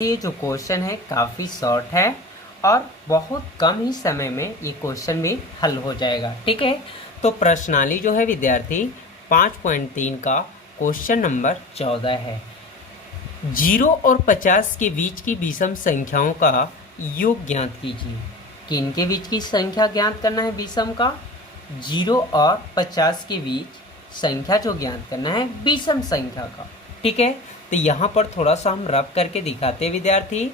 ये जो क्वेश्चन है काफ़ी शॉर्ट है और बहुत कम ही समय में ये क्वेश्चन भी हल हो जाएगा। ठीक है, तो प्रश्नावली जो है विद्यार्थी 5.3 का क्वेश्चन नंबर 14 है। 0 और 50 के बीच की विषम संख्याओं का योग ज्ञात कीजिए। किन के बीच की संख्या ज्ञात करना है विषम का? 0 और 50 के बीच संख्या जो ज्ञात करना है विषम संख्या का। ठीक है, तो यहाँ पर थोड़ा सा हम रब करके दिखाते हैं विद्यार्थी।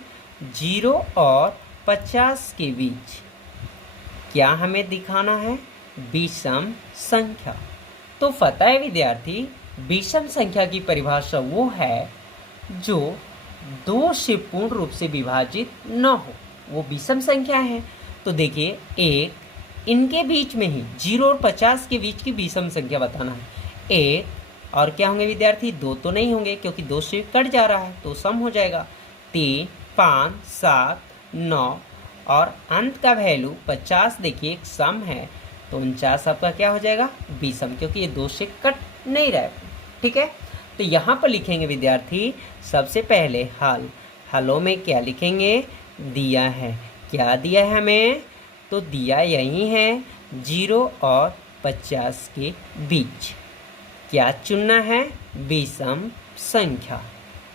0 और 50 के बीच क्या हमें दिखाना है? विषम संख्या। तो पता है विद्यार्थी, विषम संख्या की परिभाषा वो है जो 2 से पूर्ण रूप से विभाजित न हो, वो विषम संख्या है। तो देखिए, एक इनके बीच में ही 0 और 50 के बीच की विषम संख्या बताना है। एक और क्या होंगे विद्यार्थी? 2 तो नहीं होंगे क्योंकि 2 से कट जा रहा है तो सम हो जाएगा। 3, 5, 7, 9 और अंत का वैल्यू 50। देखिए एक सम है तो 49 आपका क्या हो जाएगा? विषम, क्योंकि ये 2 से कट नहीं रहा है। ठीक है, तो यहाँ पर लिखेंगे विद्यार्थी सबसे पहले हल। हलों में क्या लिखेंगे? दिया है, क्या दिया है हमें? तो दिया यही है 0 और 50 के बीच क्या चुनना है? विषम संख्या।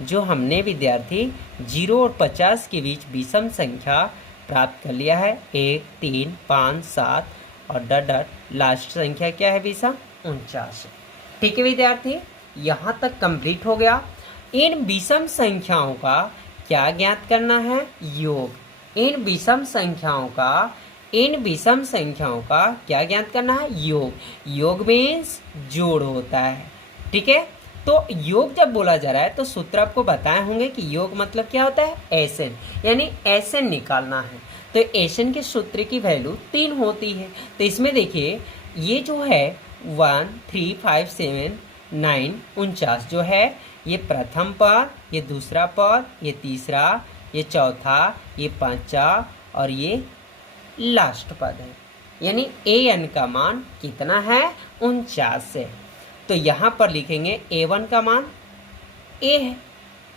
जो हमने विद्यार्थी 0 और 50 के बीच विषम संख्या प्राप्त कर लिया है 1, 3, 5, 7 और डट लास्ट संख्या क्या है? विषम 49। ठीक है विद्यार्थी, यहाँ तक कंप्लीट हो गया। इन विषम संख्याओं का क्या ज्ञात करना है? योग। इन विषम संख्याओं का क्या ज्ञात करना है? योग। योग मीन्स जोड़ होता है। ठीक है, तो योग जब बोला जा रहा है तो सूत्र आपको बताए होंगे कि योग मतलब क्या होता है? एसएन, यानी एसएन निकालना है। तो एसएन के सूत्र की वैल्यू 3 होती है। तो इसमें देखिए ये जो है 1, 3, 5, 7, 9, 49 जो है ये प्रथम पद, ये दूसरा पद, ये तीसरा, ये चौथा, ये पांचवा और ये लास्ट पद है। यानी an का मान कितना है? 49 है। तो यहाँ पर लिखेंगे a1 का मान a है,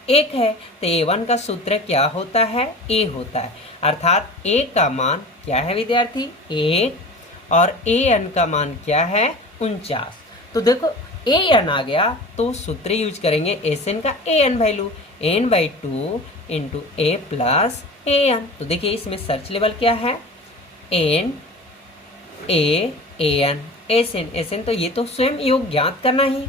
1 है। तो a1 का सूत्र क्या होता है? a होता है। अर्थात a का मान क्या है विद्यार्थी? 1 और an का मान क्या है? 49। तो देखो an आ गया तो सूत्र यूज करेंगे एसएन का an value n/2 into a plus an। तो देखिए इसमें सर्च लेवल क्या है? N A N SN. तो ये तो स्वयं योग ज्ञात करना ही।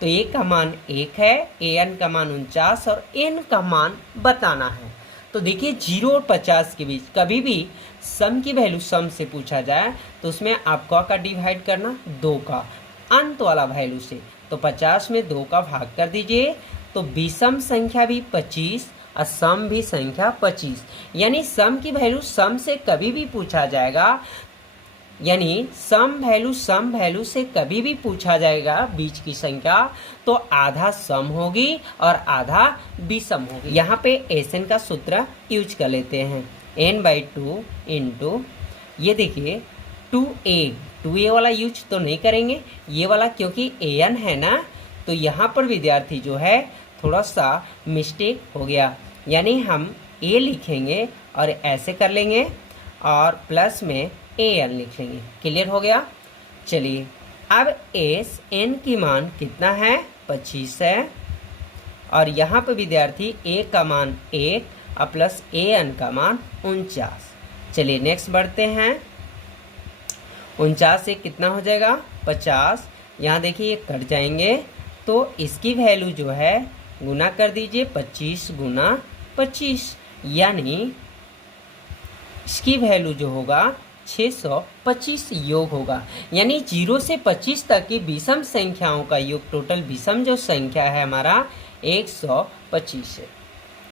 तो ए का मान 1 है, एन का मान 49 और एन का मान बताना है। तो देखिए 0 और 50 के बीच कभी भी सम की वैल्यू सम से पूछा जाए तो उसमें आपको का डिवाइड करना 2 का अंत वाला वैल्यू से। तो 50 में 2 का भाग कर दीजिए तो विषम संख्या भी 25 और सम भी संख्या 25। यानी सम की वैल्यू सम से कभी भी पूछा जाएगा, यानी सम वैल्यू से कभी भी पूछा जाएगा बीच की संख्या तो आधा सम होगी और आधा विषम होगी। यहाँ पे एसएन का सूत्र यूज कर लेते हैं n/2 इंटू ये देखिए 2a वाला यूज तो नहीं करेंगे, ये वाला क्योंकि an है ना। तो यहाँ पर विद्यार्थी जो है थोड़ा सा मिस्टेक हो गया, यानी हम a लिखेंगे और ऐसे कर लेंगे और प्लस में an लिख लेंगे। क्लियर हो गया? चलिए अब एस एन की मान कितना है? 25 है। और यहाँ पर विद्यार्थी a का मान 1 और प्लस an का मान 49। चलिए नेक्स्ट बढ़ते हैं। 49 से कितना हो जाएगा? 50। यहाँ देखिए ये कट जाएंगे तो इसकी वैल्यू जो है गुना कर दीजिए 25 गुना 25, यानी इसकी वैल्यू जो होगा 625 योग होगा। यानी 0 से 25 तक की विषम संख्याओं का योग, टोटल विषम जो संख्या है हमारा 125 है।